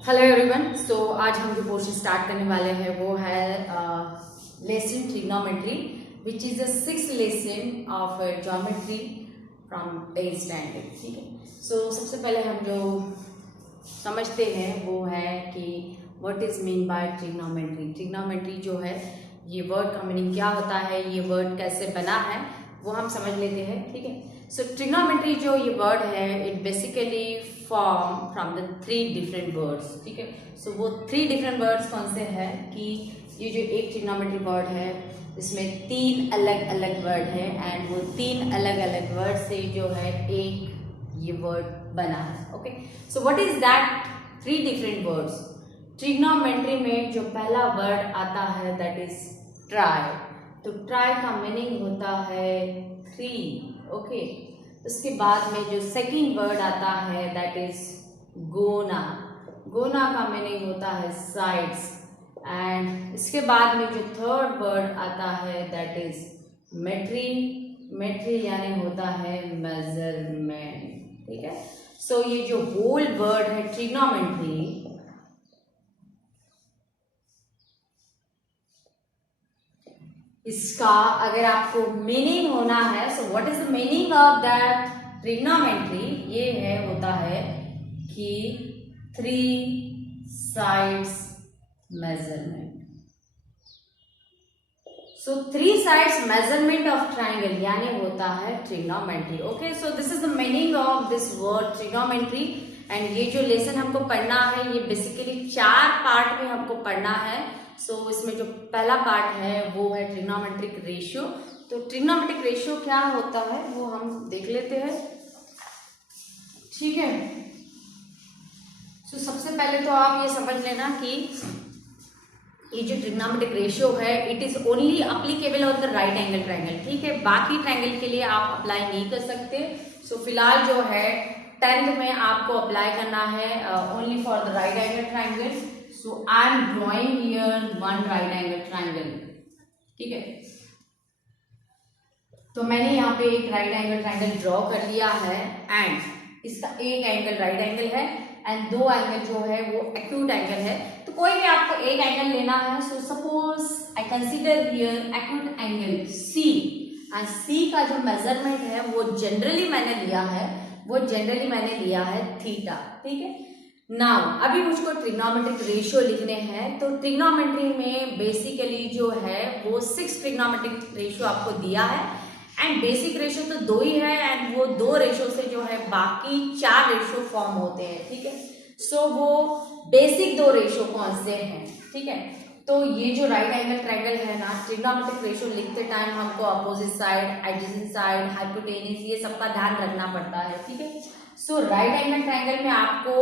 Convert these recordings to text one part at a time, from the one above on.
Hello everyone. सो आज हम जो पोर्शन स्टार्ट करने वाले हैं वो है lesson trigonometry which is the 6th lesson of geometry from 8th standard. ठीक है। सो सबसे पहले हम जो समझते हैं वो है कि what is mean by trigonometry. Trigonometry जो है ये वर्ड का मीनिंग क्या होता है, ये वर्ड कैसे बना है वो हम समझ लेते हैं। ठीक है। सो ट्रिग्नोमेट्री जो ये वर्ड है it basically form from the 3 different words. ठीक है। सो वो 3 डिफरेंट वर्ड्स कौन से हैं कि ये जो एक ट्रिग्नोमेट्री वर्ड है इसमें 3 अलग अलग वर्ड है एंड वो 3 अलग अलग वर्ड से जो है एक ये वर्ड बना है। Okay. So what is that 3 different words. Trigonometry में जो पहला वर्ड आता है दैट इज ट्राई। तो ट्राई का मीनिंग होता है 3। ओके। उसके बाद में जो सेकंड वर्ड आता है दैट इज गोना। गोना का मीनिंग होता है साइड्स। एंड इसके बाद में जो थर्ड वर्ड आता है दैट इज मेट्री। मेट्री यानी होता है मेजरमेंट। ठीक है। सो ये जो होल वर्ड है ट्रिग्नोमेट्री इसका अगर आपको मीनिंग होना है so what is the meaning of that trigonometry, ये है होता है कि 3 sides measurement. So 3 sides measurement of triangle यानी होता है trigonometry. Okay. So this is the meaning of this word trigonometry. And ये जो लेसन हमको पढ़ना है ये बेसिकली 4 पार्ट में हमको पढ़ना है। सो इसमें जो पहला पार्ट है वो है ट्रिग्नोमेट्रिक रेशियो। तो ट्रिग्नोमेट्रिक रेशियो क्या होता है वो हम देख लेते हैं। ठीक है। सो सबसे पहले तो आप ये समझ लेना कि ये जो ट्रिग्नोमेट्रिक रेशियो है it is only applicable on the right angle triangle. ठीक है। बाकी ट्रायंगल के लिए आप अप्लाई नहीं कर सकते। सो फिलहाल जो है 10th में आपको अप्लाई करना है only for the right angle triangle. So I am drawing here one right angle triangle। ठीक है। तो मैंने यहाँ पे एक राइट एंगल ट्राइंगल ड्रॉ कर लिया है एंड इसका एक एंगल राइट एंगल है एंड 2 एंगल जो है वो एक्यूट एंगल है। तो कोई भी आपको एक एंगल लेना है। So suppose I consider here acute angle C and C का जो मेजरमेंट है वो जनरली मैंने लिया है थीटा। ठीक है। नाउ अभी मुझको ट्रिग्नोमेट्रिक रेशियो लिखने हैं। तो ट्रिग्नोमेट्री में बेसिकली जो है वो 6 ट्रिग्नोमेट्रिक रेशियो आपको दिया है एंड बेसिक रेशियो तो 2 ही है एंड वो 2 रेशियो से जो है बाकी 4 रेशियो फॉर्म होते हैं। ठीक है। सो वो बेसिक 2 रेशियो कौन से हैं। ठीक है। तो ये जो राइट एंगल ट्रायंगल है ना ट्रिग्नोमेट्रिक रेशियो लिखते टाइम हमको opposite side, adjacent side, hypotenuse ये सबका ध्यान रखना पड़ता है। ठीक है। सो राइट एंगल ट्रायंगल में आपको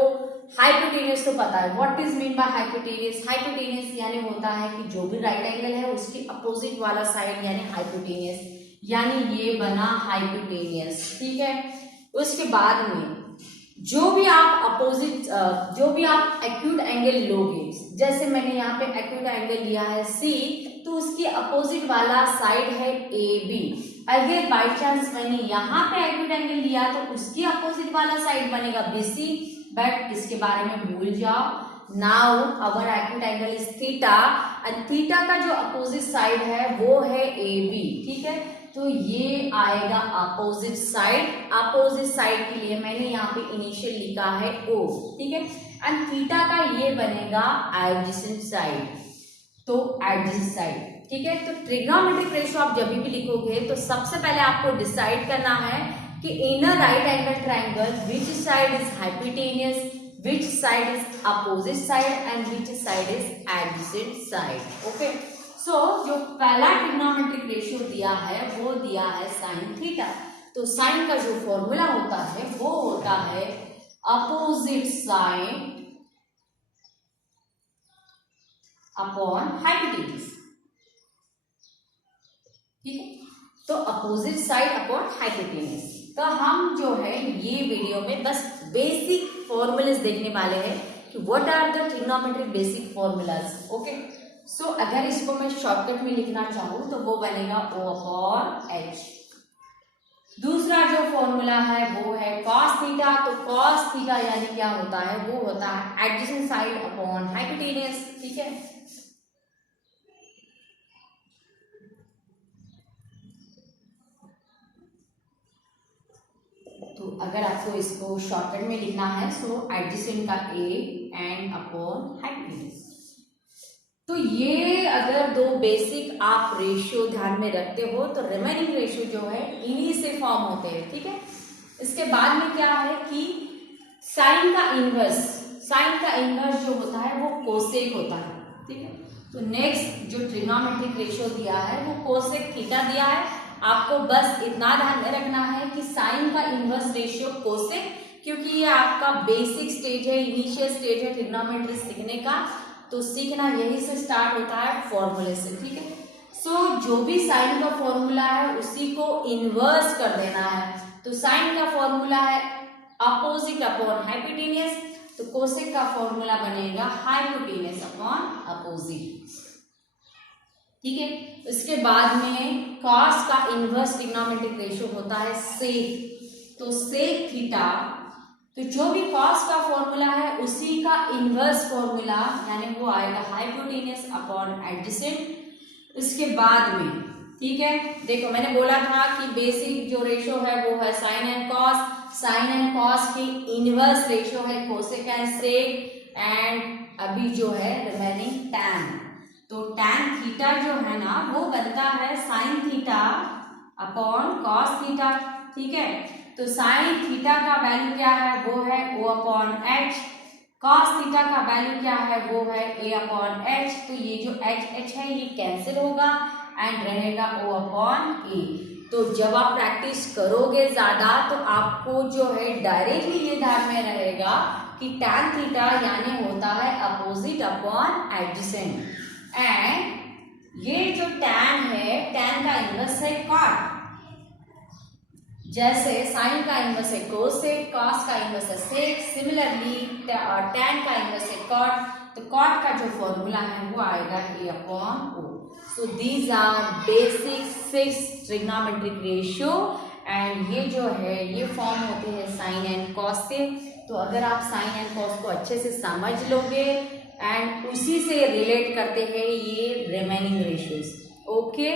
हाइपोटेन्यूज तो पता है। What is mean by hypotenuse. Hypotenuse यानी होता है कि जो भी राइट एंगल है उसकी अपोजिट वाला साइड यानी हाइपोटेन्यूज, यानी ये बना हाइपोटेन्यूज। ठीक है। उसके बाद में जो भी आप एक्यूट एंगल लोगे, जैसे मैंने यहाँ पे एक्यूट एंगल लिया है C तो उसकी अपोजिट वाला साइड है AB। अगर बाई चांस मैंने यहाँ पे एक्यूट एंगल लिया तो उसकी अपोजिट वाला साइड बनेगा BC, बट इसके बारे में भूल जाओ। Now our acute angle is theta and theta का जो अपोजिट साइड है वो है AB। ठीक है। तो ये आएगा अपोजिट साइड। अपोजिट साइड के लिए मैंने यहाँ पे इनिशियल लिखा है O। ठीक है। एंड थीटा का ये बनेगा एडजेसेंट साइड। तो एडजेसेंट साइड। ठीक है। तो ट्रिग्नोमेट्रिक रेशियो आप जब भी लिखोगे तो सबसे पहले आपको डिसाइड करना है कि in a right angle triangle which side is hypotenuse, which side is opposite side and which side is adjacent side. Okay. So जो पहला ट्रिग्नोमेट्रिक रेशियो दिया है वो दिया है साइन थीटा। तो साइन का जो फॉर्मूला होता है वो होता है अपोजिट साइड अपॉन हाइपोटेन्यूज। ठीक है। तो अपोजिट साइड अपॉन हाइपोटेन्यूज। तो हम जो है ये वीडियो में बस बेसिक फॉर्मूलाज देखने वाले हैं कि what are the trigonometric basic formulas. Okay. So अगर इसको मैं शॉर्टकट में लिखना चाहूँ तो वो बनेगा O अपॉन H। दूसरा जो फॉर्मूला है वो है cos थीटा। तो cos थीटा यानी क्या होता है, वो होता है एडजेसेंट साइड अपॉन हाइपोटेनियस। ठीक है, तो अगर आपको इसको शॉर्टकट में लिखना है सो एडजेसेंट का ए एंड अपॉन हाइपोटेनियस। तो ये अगर दो बेसिक आप रेशियो ध्यान में रखते हो तो रिमेनिंग रेशियो जो है इन्हीं से फॉर्म होते हैं। ठीक है, इसके बाद में क्या है कि साइन का इनवर्स जो होता है वो कोसेक होता है। ठीक है, तो नेक्स्ट जो ट्रिग्नोमेट्रिक रेशियो दिया है वो कोसेक थीटा दिया है। आपको बस इतना ध्यान में रखना है कि साइन का इनवर्स रेशियो कोसेक, क्योंकि ये आपका बेसिक स्टेज है, इनिशियल स्टेज है ट्रिग्नोमेट्री सीखने का, तो सीखना यही से स्टार्ट होता है फॉर्मूले से। ठीक है, सो जो भी साइन का फॉर्मूला है उसी को इनवर्स कर देना है। तो साइन का फॉर्मूला है अपोजिट अपॉन हाइपोटेनियस, तो कोसेक का फॉर्मूला बनेगा हाइपोटेनियस अपॉन अपोजिट। ठीक है, इसके बाद में कॉस का इनवर्स ट्रिग्नोमेट्रिक रेशियो होता है सेक। तो सेक थीटा, तो जो भी कॉस का फॉर्मूला है उसी का इनवर्स फॉर्मूला यानी वो आएगा हाइपोटेनियस अपॉन एडजेसेंट। इसके बाद में ठीक है, देखो मैंने बोला था कि बेसिक जो रेशियो है वो है साइन एंड कॉस की इनवर्स रेशियो है कोसेक एंड सेक, एंड अभी जो है रिमेनिंग टैन। तो टैन थीटा जो है ना वो बनता है sine theta upon cos theta. ठीक है, तो साइन थीटा का वैल्यू क्या है, वो है O upon H. Cos theta का वैल्यू क्या है, वो है ए अपॉन एच। तो ये जो एच है ये कैंसिल होगा एंड रहेगा ओ अपॉन ए। तो जब आप प्रैक्टिस करोगे ज्यादा तो आपको जो है डायरेक्टली ये ध्यान में रहेगा कि टैन थीटा यानी होता है अपोजिट अपॉन एडजेसेंट, एंड ये जो टैन है, टैन का इनवर्स है कॉट। जैसे साइन का इनवर्स है कोसेक, कॉस का इनवर्स है सेक, सिमिलरली टैन का इनवर्स है कॉट। तो कॉट का जो फॉर्मूला है वो आएगा a upon o. So these are basic 6 trigonometric ratio, and ये जो है ये फॉर्म होते हैं साइन एंड कॉस से। तो अगर आप साइन एंड कॉस को अच्छे से समझ लोगे एंड उसी से रिलेट करते हैं ये रिमेनिंग रेशियोज। ओके।